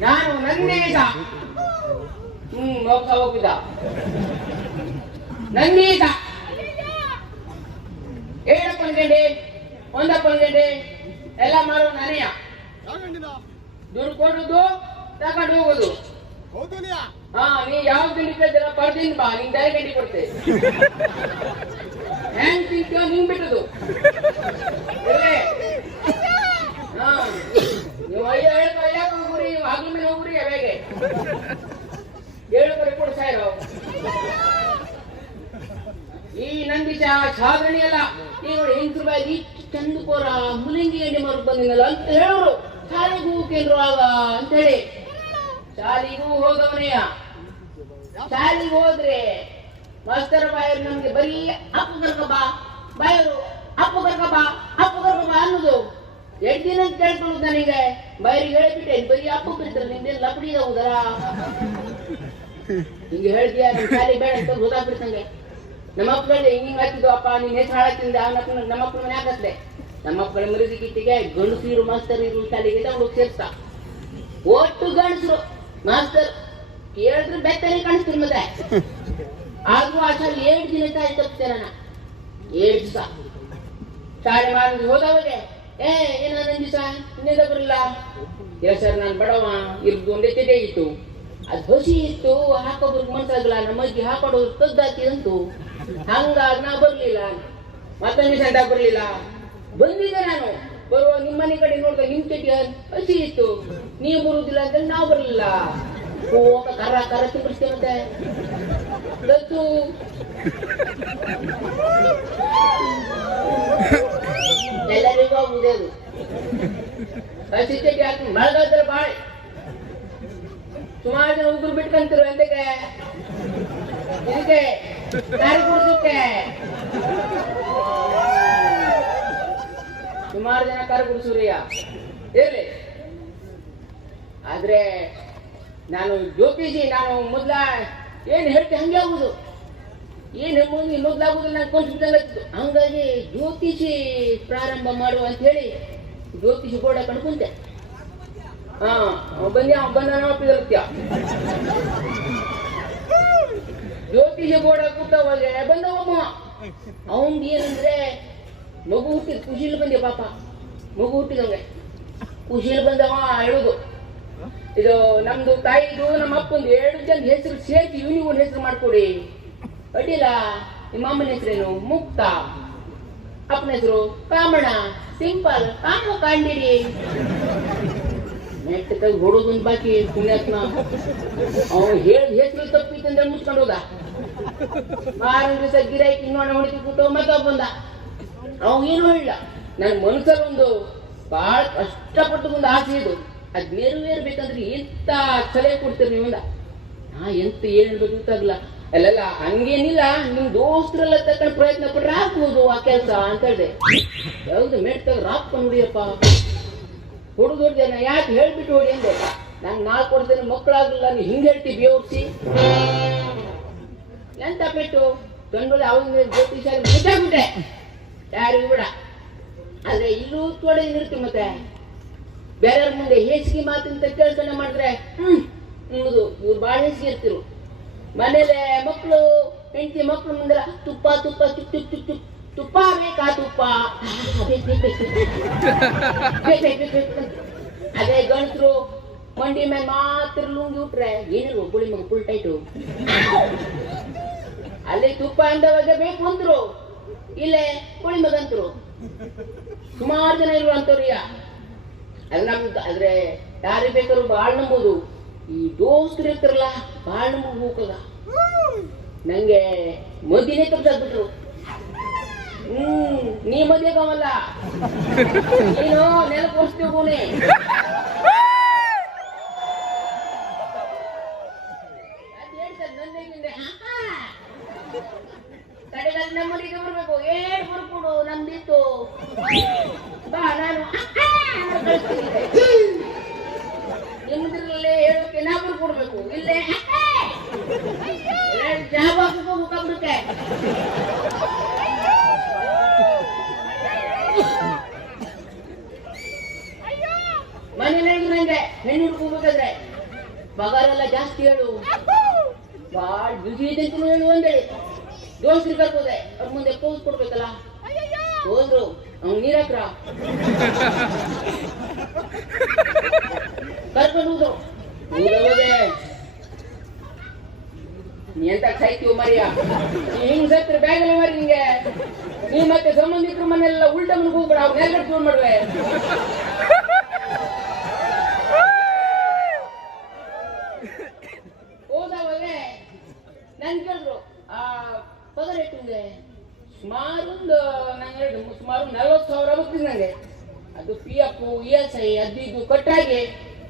ನಾನು ನಂದೀಶ ಹ್ಮ್, ಹೋಗ್ತಾ ಹೋಗಿದ್ದ ನಂದೀಶ ಏಳಪ್ಪ ಅನ್ಕಂಡೆ ಒಂದಪ್ಪ ಅನ್ಕಂಡೆ ಎಲ್ಲ ಮಾಡೋ ನಾನೆಯ. ದುಡ್ಡು ಕೊಡುದು, ತಗೊಂಡು ಹೋಗುದು. ಹಾ, ನೀ ಯಾವ ತಿಂಡಿ ಕೇಳ್ತೀರ ಬರ್ತೀನಿ ಬಾ, ನಿನ್ ಬೇರೆ ಗಂಟೆ ಕೊಡ್ತೆ. ಹೆಂಗ್ ತಿಂತೀವ ನಿಂಗ್ ಬಿಟ್ಟದು ಇಲ್ಲೇ? ಹಾ ನೀವು ಅಯ್ಯ ಹೇಳ್ಕೊ ಅಯ್ಯಕ್ಕೆ ಹೋಗ್ರಿ ಹಗ್ಲ ಮೇಲೆ ಹೋಗ್ರಿ ಬರೀ ಕೊಡು ಸಾಯಿರೋ ಈ ನಂದಿಶ ಸಾಧನೆ ಅಲ್ಲ. ನೋಡಿ ಹೆಂಗ್ಸ್ರು ಬಾಯಿ ಇಷ್ಟು ಚಂದ ಕೋರ ಮುಲಿಂಗಿ ಎಣ್ಣೆ ಮಾರು ಬಂದಿನಲ್ಲ ಅಂತ ಹೇಳೋರು. ಶಾಲೆಗೂ ಕೇಂದ್ರ ಆಗ ಅಂತ ಹೇಳಿ. ಶಾಲೆಗೂ ಹೋಗವನೆಯ. ಶಾಲೆಗೆ ಹೋದ್ರೆ ಮಾಸ್ತರ ಬಾಯರು ನಮ್ಗೆ ಬರೀ ಅಪ್ಪು ಕರ್ಕ ಬಾ ಬಾಯರು ಅಪ್ಪು ಕರ್ಕ ಬಾ ಅಪ್ಪು ಕರ್ಕ ಎರಡು ದಿನ ಕೇಳ್ಕೊಳ್ಳೋದು ನನಗೆ ಬಾಯರಿಗೆ ಹೇಳಿಬಿಟ್ಟೆ ಬರೀ ಅಪ್ಪ ಬಿಡ್ತಾರೆ ನಿಂದೆ ಲಪಡಿ ಹೌದರ ಹಿಂಗೆ ಹೇಳ್ತೀಯ ನಮ್ಮ ಶಾಲೆ ಬೇಡ ಅಂತ ಗೊತ್ತಾಗ್ಬಿಡ್ತಂಗೆ ನಮ್ಮ ಅಪ್ಪಗಳೇ ಹಿಂಗ್ ಹಾಕಿದ್ವು ಅಪ್ಪ, ನೀನ್ ಹೆಸರು ಹಾಳಾಕಿಂದ ಅವನ ನಮ್ಮ ಅಪ್ಪನ ಮನೆ ಹಾಕತ್ಲೆ ನಮ್ಮ ಅಪ್ಪನ ಮರಿದಿ ಕಿಟ್ಟಿಗೆ ಗಂಡಸಿರು ಮಾಸ್ತರ್ ಇರು ಶಾಲೆಗೆ ಅವ್ಳು ಸೇರ್ಸ್ತಾ ಒಟ್ಟು ಗಂಡಸರು, ಮಾಸ್ತರ್, ಕೇಳಿದ್ರೆ ಬೆತ್ತನೆ ಕಾಣಿಸ್ತೀನಿ ಮತ್ತೆ ಆದ್ರೂ ಆ ಶಾಲೆ ಏಳು ದಿನ ತಾಯಿ ತಪ್ಪಿಸ್ತೇನೆ ನಾನು ಏಳು ದಿವಸ. ಶಾಲೆ ಮಾಡಿ ಹೋದವಾಗ ಏ ಏನ ದಿವಸ ಇನ್ನೇದ ಬರಲ್ಲ. ಇಲ್ಲ ಸರ್, ನಾನು ಬಡವ, ಇರ್ದು ಒಂದೇ ತೆಗೆ ಇತ್ತು. ಅದು ಹಸಿ ಇತ್ತು ಹಾಕೋಬ್ರಿಗೆ ಮನ್ಸಾಗಲ್ಲ ನಮ್ಮ ಅಜ್ಜಿ ಹಾಕೊಡೋರು ತಗ್ದಾಕಿ ಅಂತು. ಹಂಗಾಗಿ ನಾ ಬರ್ಲಿಲ್ಲ. ಮತ್ತೊಂದು ಸಂಡ ಬರ್ಲಿಲ್ಲ. ಬಂದಿದ್ದೆ ನಾನು. ಬರುವ ನಿಮ್ಮನೆ ಕಡೆ ನೋಡಿದ ನಿಮ್ ಚಟಿ ಹಸಿ ಇತ್ತು. ನೀವು ಬರುವುದಿಲ್ಲ ಅಂತ ನಾವು ಬರಲಿಲ್ಲ. ಹೋಗ ಕರ ಕರ ತಿಂಬಿಡ್ತೇವೆ ಮತ್ತೆ ಮಳೆಗಾದ್ರೆ ಬಾಳೆ ಸುಮಾರು ಜನ ಉಗುರು ಬಿಟ್ಕಂತಿರು ಎಂದಕ್ಕೆ ಇದಕ್ಕೆ ದಾರಿ ಜನ ಕರು ಕುಡಿಸುರಿಯ ಇರ್ಲಿ. ಆದ್ರೆ ನಾನು ಜ್ಯೋತಿಜಿ ನಾನು ಮೊದ್ಲ ಏನ್ ಹೇಳ್ತೆ ಹಂಗೆ ಆಗುದು? ಏನ್ ಹೇಳ್ಬೋದು ಮೊದ್ಲಾಗುದಿಲ್ಲ ನಾನು ಕೊಂಡ್ಬಿಟ್ಟಂಗಿತ್ತು ಹಂಗಾಗಿ ಜ್ಯೋತಿಷಿ ಪ್ರಾರಂಭ ಮಾಡುವ ಅಂತ ಹೇಳಿ ಜ್ಯೋತಿಷಿ ಬೋರ್ಡ ಕಣ್ಕೊಂತೆ ಹಾ ಬನ್ನಿ ಬಂದ ಜ್ಯೋತಿಷ ಬೋರ್ಡ ಕೂತವಾಗ ಬಂದ ಒಮ್ಮ ಏನಂದ್ರೆ, ಮಗು ಹುಟ್ಟಿದ ಖುಷಿಲ್ ಬಂದೆ ಪಾಪ. ಮಗು ಹುಟ್ಟಿದಂಗೆ ಖುಷಿಲ್ ಬಂದವ, ಹೇಳುದು. ಇದು ನಮ್ದು ತಾಯಿದು ನಮ್ಮ ಅಪ್ಪಂದು ಎರಡು ಜನ ಹೆಸರು ಇವನಿಗೆ ಒಂದು ಹೆಸರು ಮಾಡ್ಕೊಡಿ. ಅಡ್ಡಿಲ್ಲ ನಿಮ್ಮ ಅಮ್ಮನ ಹೆಸರೇನು ಮುಕ್ತ? ಅಪ್ಪನ ಹೆಸರು ಕಾಮಣ ಸಿಂಪಲ್ ಕಾಮ ಕಾಂಡಿರಿ ನೆಟ್ ತೆಗ್ದು ಹೊಡೋದೊಂದು ಬಾಕಿ ಪುಣ್ಯಾತ್ಮ. ಅವ್ನು ಹೇಳಿ ಹೆಸರು ತಪ್ಪಿತ್ತಂದ್ರೆ ಮುಚ್ಕೊಂಡು ಹೋದ. ಮಾರನೇ ದಿವಸ ಗಿರಾಕಿ ಇನ್ನೊಂದು ಹೊಡಿತು ಕೂತು ಮತ್ತೊಬ್ಬ ಬಂದ. ಅವ ಏನು ಹೇಳಿಲ್ಲ ನನ್ನ ಮನಸ್ಸಲ್ಲಿ ಒಂದು ಬಹಳ ಕಷ್ಟಪಟ್ಟು ಒಂದು ಆಸೆ ಇದು. ಅದ್ ನೆರವೇರ್ಬೇಕಂದ್ರೆ ಎಂತ ಸಲಹೆ ಕೊಡ್ತೀರಿ ನೀವಂದ ನಾ ಎಂತ ಏನ್ ಹೇಳ್ಬೇಕು ಗೊತ್ತಾಗಲ್ಲ ಅಲ್ಲಲ್ಲ, ಹಂಗೇನಿಲ್ಲ, ನಿಮ್ ದೋಸ್ತರೆಲ್ಲ ತಕೊಂಡ್ ಪ್ರಯತ್ನ ಪಟ್ರೆ ಹಾಕ್ಬೋದು ಆ ಕೆಲಸ ಅಂತ ಹೇಳಿದೆ. ಯಾವ್ದು ಮೆಟ್ ತಗ ರಾಕ್ ಹೊಡಿಯಪ್ಪ ಹೊಡೆದು ಯಾಕೆ ಹೇಳ್ಬಿಟ್ಟು ಹೋಗಿ ಅಂದೆ. ನಂಗೆ ನಾಲ್ಕು ವರ್ಷದ ಮಕ್ಕಳಾಗಲಿಲ್ಲ ನೀ ಹಿಂಗೆ ಹೇಳ್ತಿ ಬೇವರ್ಸಿ ಎಂತ ಪೆಟ್ಟು ಗಂಡು ಅವನ ಜ್ಯೋತಿಷ ಬಿಟ್ಟಾಗ್ಬಿಟ್ಟೆ ಯಾರಿಗೂ ಬಿಡ. ಆದ್ರೆ ಇಲ್ಲೂ ತೋಡೆ ನಿಲ್ತಿ ಮತ್ತೆ. ಬೇರೆಯವ್ರ ಮುಂದೆ ಹೇಸಿಗೆ ಮಾತಿಂತ ಕೇಳ್ಕೊಂಡೆ ಮಾಡಿದ್ರೆ, ಹ್ಮ್ ಇವ್ರು ಭಾಳ ಹೇಸಿಗೆ ಇರ್ತಿರು. ಮನೇಲೆ ಮಕ್ಕಳು ಹೆಂಡತಿ ಮಕ್ಕಳು ಮುಂದೆ ತುಪ್ಪ ತುಪ್ಪ ತುಪ್ ತುಪ್ ತುಪ್ಪ ತುಪ್ ತುಪ್ಪ ಬೇಕಾ ತುಪ್ಪ. ಅದೇ ಗಂಡಸರು ಮಂಡಿ ಮೇಲೆ ಮಾತ್ರ ಲುಂಗಿ ಉಟ್ರೆ ಏನಿಲ್ಲ ಒಬ್ಬಳಿ ಮಗ ಫುಲ್ ಟೈಟು ಅಲ್ಲಿ ತುಪ್ಪ ಅಂದವಾಗ ಬೇಕು ಅಂದ್ರು. ಇಲ್ಲೇ ಕೋಳಿ ಮಗಂತರು ಸುಮಾರು ಜನ ಇರುವಂತವ್ರಿಯ ಅದು ಅಂದ್ರೆ ಆದ್ರೆ ಯಾರಿಗೆ ಬೇಕಾದ್ರು ಬಾಳ್ ನಂಬೋದು. ಈ ದೋಸ್ತರು ಇರ್ತಾರಲ್ಲ ನಂಬೋದು ಹೋಗದ ನಂಗೆ ಮದಿನೇ ತಪ್ಪಿಸಾಕ್ಬಿಟ್ರು ಹ್ಮ್ ನೀ ಮದ್ವೆಗವಲ್ಲ ನೀನು ನೆಲಪೋಸ್ತೀವಿ ಜಾಸ್ತಿ ಹೇಳು ಬಾಳ್ ಬಿಸಿ ಇದೆ ಹೇಳು ಒಂದೇಳಿ ದೋಸ್ತ್ರಿ ಕರ್ಕೋದೆ ಅವ್ರ ಮುಂದೆ ಪೋಸ್ ಕೊಡ್ಬೇಕಲ್ಲ? ಹೋದ್ರು. ಅವ್ನು ನೀರ ಹತ್ರ ಕರ್ಕೊಂಡು ಎಂತ ಸಾಯ್ತೀವ ಮರಿಯ? ಹಿಂಗ್ ಸತ್ರ ಬ್ಯಾಗಲ್ಲ ಮರಿ ನಿಂಗೆ. ನೀ ಮತ್ತೆ ಸಂಬಂಧಿಕರ ಮನೆಲ್ಲ ಉಲ್ಟ ಮನೆಗೆ ಹೋಗ್ಬೇಡ. ಅವ್ರ ನೆಲ ಫೋನ್ ಮಾಡುವೆ ಹೋದವಾಗ ನನ್ ಕೇಳಿದ್ರು ಆ ಪಗಾರ ಎಷ್ಟಿದೆ ಸುಮಾರು ಒಂದು ನಂಗೆ ಹೇಳಿದ್ರು ಸುಮಾರು ಸಾವಿರ ಅದು P F E S I ಅದು ಇದು ಕಟ್ಟಾಗಿ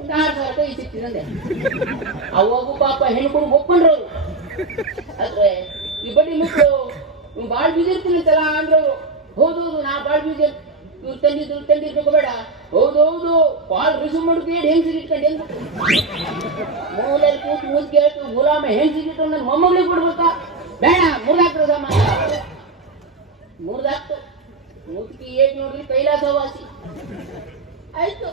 ಒಂದು ಆರು ಸಾವಿರ ರೂಪಾಯಿ ಸಿಕ್ತಿದೆ ನಂಗೆ ಅವಾಗೂ ಪಾಪ ಹೆಣ್ಕೊಂಡು ಒಪ್ಕೊಂಡ್ರು ಆದ್ರೆ ಈ ಬಡ್ಡಿ ಮಕ್ಕಳು ನೀವು ಬಾಳ್ ಬೀಜ ಇರ್ತೀನಂತಲ್ಲ ಅಂದ್ರು. ಅವರು ಹೌದು ಹೌದು, ನಾ ಬಾಳ್ ಬೀಜ ಇವ್ರು ಇವ್ರು ತಂದಿದ್ದು ಬೇಡ. ಹೌದು ಹೌದು ರಿಸೂಮ್ ರಿಸೀವ್ ಮಾಡ್ತೀವಿ ಹೆಂಗ್ ಸಿಗಿಟ್ಕೊಂಡು ಹೆಂಗ್ ಮೂಲಲ್ಲಿ ಕೂತು ಮೂಲ್ ಕೇಳ್ತು, ಗುಲಾಮ ಹೆಂಗ್ ಸಿಗಿಟ್ಟು ನನ್ನ ಮೊಮ್ಮಗಳಿಗೆ ಬಿಡ್ಬೇಕಾ ಬೇಡ ಮೂರ್ದಾಕ್ರು ಸಾಮಾನ ಮೂರ್ದಾಕ್ತು ಮುದುಕಿ ಏನ್ ನೋಡ್ರಿ ಕೈಲಾಸವಾಸಿ ಆಯ್ತು.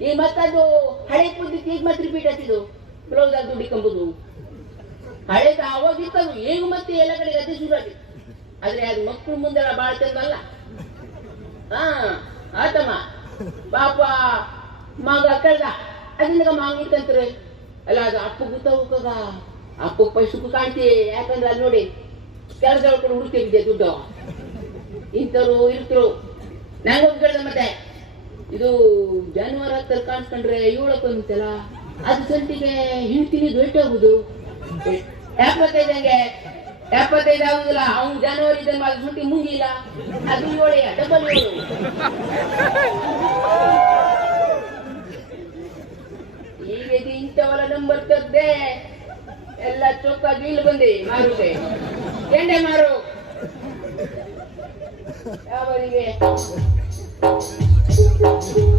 ಈ ಮತ್ತದು ಹಳೆ ಪದ್ಧತಿ ಈಗ ಮತ್ತೆ ರಿಪೀಟ್ ಆಗ್ತಿದ್ದು ಬ್ಲೌಸಾಗ ದುಡ್ಡಿ ಕಂಬುದು ಹಳೇದ ಈಗ ಮತ್ತೆ ಎಲ್ಲ ಕಡೆ ಅದೇ ಶುರು ಆಗಿತ್ತು ಆದ್ರೆ ಅದು ಮಕ್ಕಳು ಮುಂದೆಲ್ಲ ಬಾಳ ಚಂದಲ್ಲ. ಹಾ, ಆತಮ್ಮ. ಪಾಪ ಮಾಗ ಕಳ್ದ. ಅದನ್ನ ಮಾಂಗಿತ್ತಂತ್ರಿ ಅಲ್ಲ, ಅದು ಅಪ್ಪ ಹೋಗ ಅಪ್ಪ ಪೈಸಕ್ಕೂ ಕಾಣ್ತಿ ಯಾಕಂದ್ರೆ ಅಲ್ಲಿ ನೋಡಿ ಕೆಲಸ ಹೇಳ್ಕೊಂಡು ಹುಡುಕ್ತಿದ್ದೆ ದುಡ್ಡು. ಇಂಥವ್ರು ಇರ್ತರು. ನಂಗೆ ಹೋಗಿ ಕೇಳಿದೆ ಮತ್ತೆ, ಇದು ಜಾನುವಾರು ಹತ್ರ ಕಾಣಿಸ್ಕೊಂಡ್ರೆ ಇವಳಕ್ಕೆ ಬಂತಲ್ಲ ಅದು ಸಂತಿಗೆ ಹಿಂಡ್ತೀನಿ ಹೋಗುದು ಆಗುದು? ಎಪ್ಪತ್ತೈದಂಗೆ ಎಪ್ಪತ್ತೈದು ಆಗುದಿಲ್ಲ. ಅವ್ನು ಜಾನುವಾರು ಇದ್ದ ಅದು ಸುಂಟಿ ಮುಂಗಿಲ್ಲ ಅದು ಏಳೆಯ ಡಬಲ್ ಏಳು. ಈಗ ಇಂಥವರ ನಂಬರ್ ತದ್ದೆ ಎಲ್ಲ ಚೊಕ್ಕ ಬೀಳು ಬಂದಿ ಮಾರುತ್ತೆ ಗೆಂಡೆ ಮಾರು? É, Maria.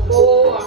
Boa.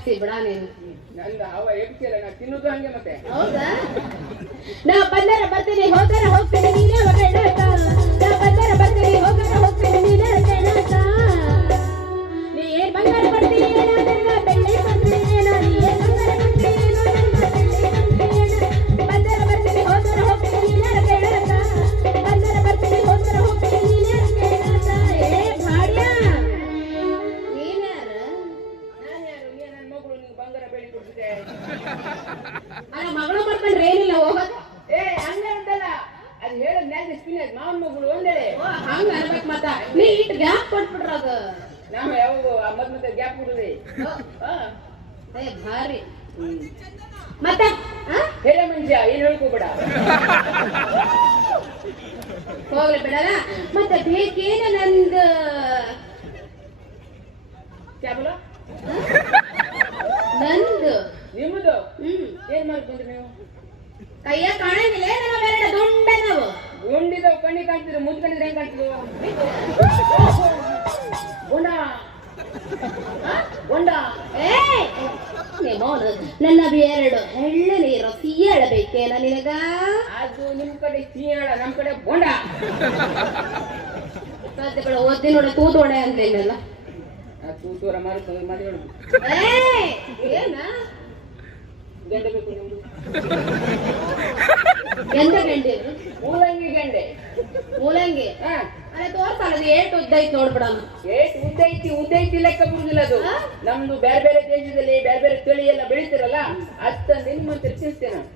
ಎಪ್ಸಿ ಬಿಡ ನೀನು. ನಂದು ಅವ ಎಬ್ಸಿಲ್ಲ ನಾ ತಿನ್ನುದು ಹಂಗೆ ಮತ್ತೆ. ಹೌದಾ? ನಾ ಬಂದರ ಬರ್ತೀನಿ ಹೋಗರ ಹೋಗ್ತೀನಿ ನೀನೇ ಹೊರಡಾಟ ಮತ್ತ? ಹೇಳ ಮನುಷ್ಯ ಏನ್ ಹೇಳ್ಕೋಬೇಡ? ಹೋಗ್ಲಿ ಬಿಡಲ್ಲ. ಮತ್ತೆ ಬೇಕೇನ ನಂದು? ಕ್ಯಾಬಲ? ನಂದು? ನಿಮ್ಮದು ಹ್ಮ್. ಏನ್ ಮಾಡ್ಕೊಂಡ್ರಿ ನೀವು? ಕೈಯ ಕಾಣಂಗಿಲ್ಲ ನಮ್ಮ ಬೇರೆ ದುಂಡ ನಾವು ಗುಂಡಿದ ಕಣ್ಣಿ ಕಾಣ್ತಿದ್ರು ಮುಂದ್ ಕಣ್ಣಿದ್ರೆ ಹೆಂಗ್ ಕಾಣ್ತಿದ್ರು ಗುಂಡ ಆ? ಗುಂಡ ಏ ಮೌನ ನನ್ನ ಎರಡು. ಹೆಳ್ಳ ನೀರು ಸಿಯಳಬೇಕೇನ ನಿನಗ? ಅದು ನಿಮ್ ಕಡೆ ಸೀಯಾಳ ನಮ್ ಕಡೆ ಬೋಂಡ. ಸದ್ಯಗಳು ಓದಿ ನೋಡ ತೂತೋಡೆ ಅಂತ ಆ ತೂತೂರ ಮಾರು ಮದುವೆ ಏ ಏನ? ಗಂಡ ಬೇಕು ನಿಮ್ದು? ಎಂತ ಗಂಡಿ ಮೂಲಂಗಿ ಗಂಡೆ. ಮೂಲಂಗಿ? ಅಲ್ಲ ತೋರ್ಸಲ್ಲ ಏಟ್ ಉದ್ದ ಐತಿ ನೋಡ್ಬಿಡೋಣ ಏಟ್ ಉದ್ದ ಐತಿ ಉದ್ದ ಐತಿ ಲೆಕ್ಕ ಬರುದಿಲ್ಲ ಅದು. ನಮ್ದು ಬೇರೆ ಬೇರೆ ದೇಶದಲ್ಲಿ ಬೇರೆ ಬೇರೆ ತಳಿ ಎಲ್ಲ ಬೆಳಿತಿರಲ್ಲ ಅತ್ತ ನಿಮ್ಮ ತಿನ್ಸ್ತೇನೆ